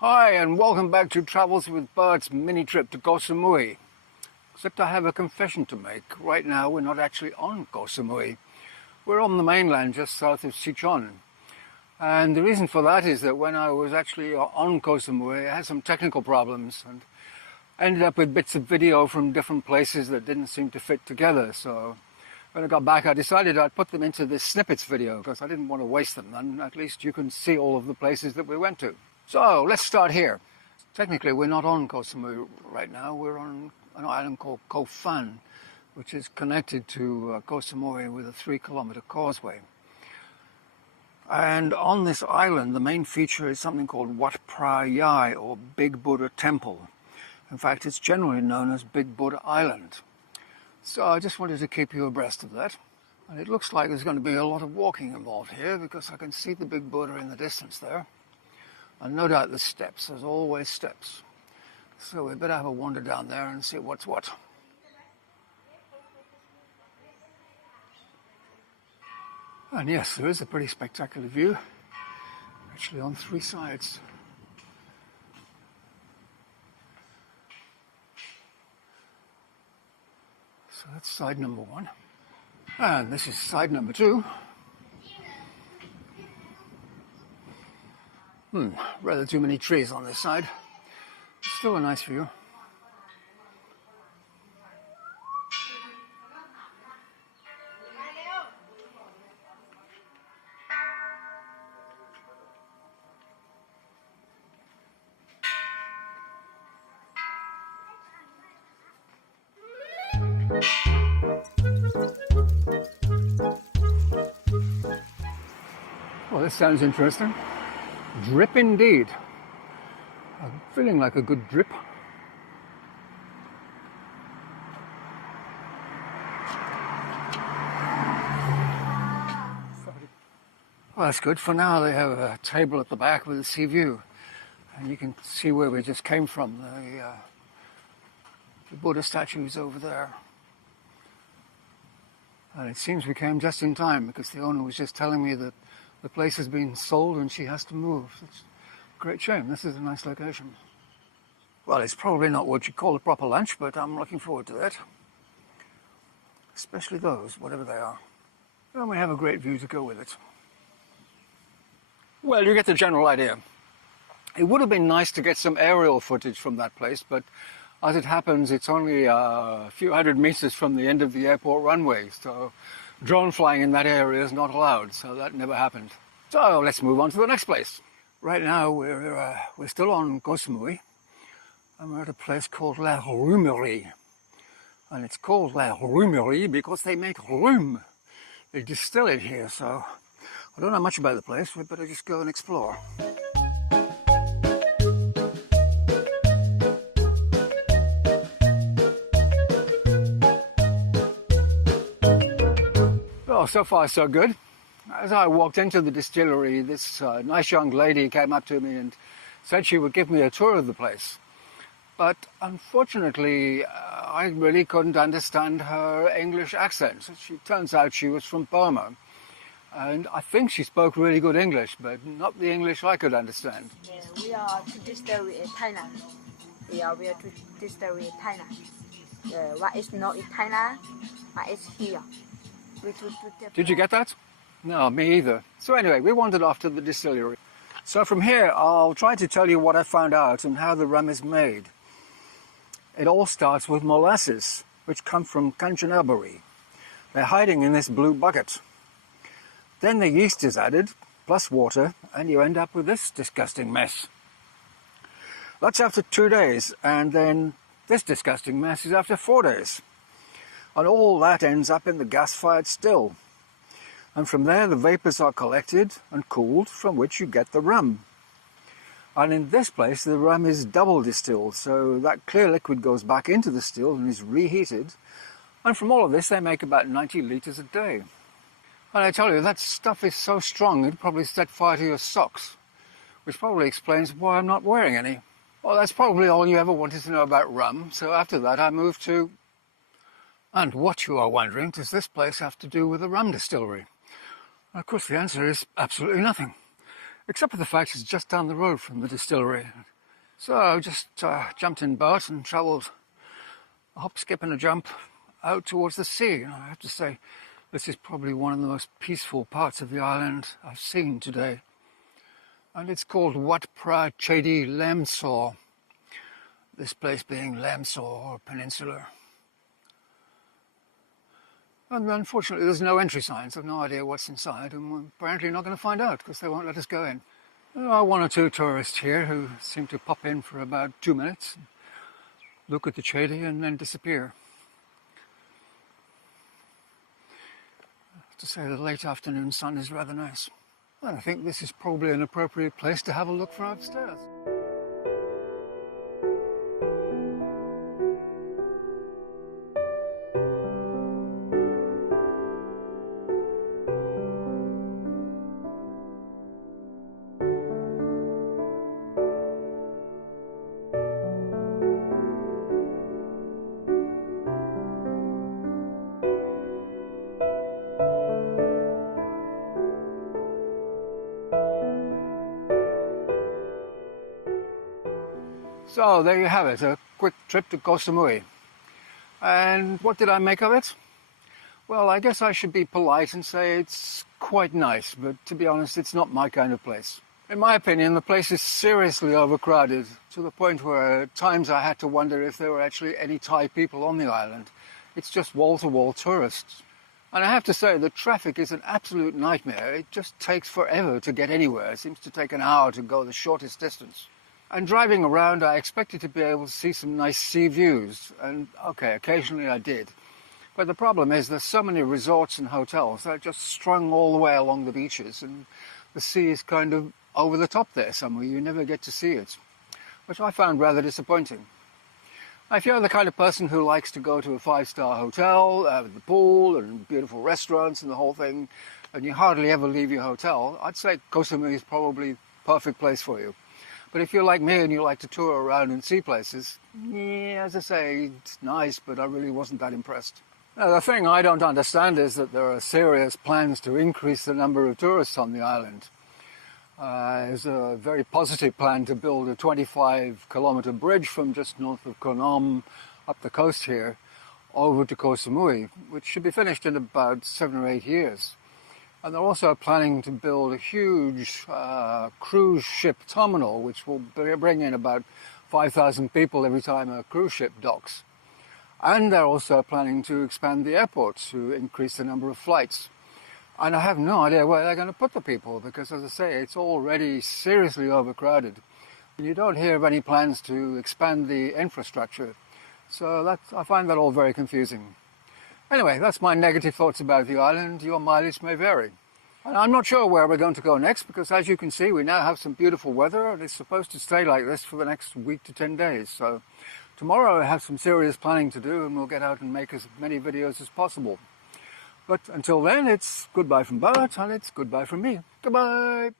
Hi, and welcome back to Travels with Bert's mini trip to Koh Samui. Except I have a confession to make. Right now, we're not actually on Koh Samui. We're on the mainland just south of Sichuan. And the reason for that is that when I was actually on Koh Samui, I had some technical problems and ended up with bits of video from different places that didn't seem to fit together. So when I got back, I decided I'd put them into this Snippets video because I didn't want to waste them. And at least you can see all of the places that we went to. So let's start here. Technically, we're not on Koh Samui right now. We're on an island called Koh Phan, which is connected to Koh Samui with a 3-kilometer causeway. And on this island, the main feature is something called Wat Phra Yai, or Big Buddha Temple. In fact, it's generally known as Big Buddha Island. So I just wanted to keep you abreast of that. And it looks like there's going to be a lot of walking involved here because I can see the Big Buddha in the distance there. And no doubt there's steps. There's always steps. So we better have a wander down there and see what's what. And yes, there is a pretty spectacular view, actually on 3 sides. So that's side number 1. And this is side number 2. Rather too many trees on this side. Still a nice view. Well, this sounds interesting. Drip indeed. I'm feeling like a good drip. Well, that's good. For now, they have a table at the back with a sea view. And you can see where we just came from. The Buddha statue is over there. And it seems we came just in time because the owner was just telling me that the place has been sold and she has to move. It's a great shame. This is a nice location. Well, it's probably not what you call a proper lunch, but I'm looking forward to that. Especially those, whatever they are. And we have a great view to go with it. Well, you get the general idea. It would have been nice to get some aerial footage from that place, but as it happens, it's only a few hundred meters from the end of the airport runway, so drone flying in that area is not allowed, so that never happened. So let's move on to the next place. Right now we're still on Koh Samui, and we're at a place called La Rhumerie. And it's called La Rhumerie because they make rhum. They distill it here, so I don't know much about the place. We better just go and explore. Oh, so far so good. As I walked into the distillery, this nice young lady came up to me and said she would give me a tour of the place. But unfortunately, I really couldn't understand her English accent. It turns out she was from Burma. And I think she spoke really good English, but not the English I could understand. Yeah, we are to distillery in Thailand. We are to distillery in Thailand. What is not in Thailand, what is here. Did you get that? No, me either. So anyway, we wandered off to the distillery. So from here, I'll try to tell you what I found out and how the rum is made. It all starts with molasses, which come from Kanchanaburi. They're hiding in this blue bucket. Then the yeast is added, plus water, and you end up with this disgusting mess. That's after 2 days, and then this disgusting mess is after 4 days. And all that ends up in the gas-fired still. And from there the vapors are collected and cooled, from which you get the rum. And in this place the rum is double distilled, so that clear liquid goes back into the still and is reheated. And from all of this they make about 90 litres a day. And I tell you, that stuff is so strong it'd probably set fire to your socks, which probably explains why I'm not wearing any. Well, that's probably all you ever wanted to know about rum, so after that I moved to... And what, you are wondering, does this place have to do with a rum distillery? Of course, the answer is absolutely nothing. except for the fact it's just down the road from the distillery. So I just jumped in boat and travelled a hop, skip and a jump out towards the sea. And I have to say, this is probably one of the most peaceful parts of the island I've seen today. And it's called Wat Phra Chedi Laem, this place being Laem or Peninsula. And unfortunately there's no entry signs. I've no idea what's inside, and we're apparently not going to find out because they won't let us go in. There are one or two tourists here who seem to pop in for about 2 minutes, look at the Chedi and then disappear. I have to say the late afternoon sun is rather nice. And I think this is probably an appropriate place to have a look from upstairs. So there you have it, a quick trip to Koh Samui. And what did I make of it? Well, I guess I should be polite and say it's quite nice, but to be honest, it's not my kind of place. In my opinion, the place is seriously overcrowded, to the point where at times I had to wonder if there were actually any Thai people on the island. It's just wall-to-wall tourists. And I have to say, the traffic is an absolute nightmare. It just takes forever to get anywhere. It seems to take an hour to go the shortest distance. And driving around, I expected to be able to see some nice sea views, and okay, occasionally I did. But the problem is there's so many resorts and hotels that are just strung all the way along the beaches, and the sea is kind of over the top there somewhere. You never get to see it, which I found rather disappointing. Now, if you're the kind of person who likes to go to a 5-star hotel with the pool and beautiful restaurants and the whole thing, and you hardly ever leave your hotel, I'd say Koh Samui is probably the perfect place for you. But if you're like me and you like to tour around and see places, yeah, as I say, it's nice, but I really wasn't that impressed. Now, the thing I don't understand is that there are serious plans to increase the number of tourists on the island. There's a very positive plan to build a 25-kilometre bridge from just north of Koh Nom up the coast here over to Koh Samui, which should be finished in about 7 or 8 years. And they're also planning to build a huge cruise ship terminal, which will bring in about 5,000 people every time a cruise ship docks. And they're also planning to expand the airport to increase the number of flights. And I have no idea where they're going to put the people, because, as I say, it's already seriously overcrowded. You don't hear of any plans to expand the infrastructure. So I find that all very confusing. Anyway, that's my negative thoughts about the island. Your mileage may vary. And I'm not sure where we're going to go next, because as you can see, we now have some beautiful weather, and it's supposed to stay like this for the next week to 10 days. So tomorrow I have some serious planning to do, and we'll get out and make as many videos as possible. But until then, it's goodbye from Bart, and it's goodbye from me. Goodbye!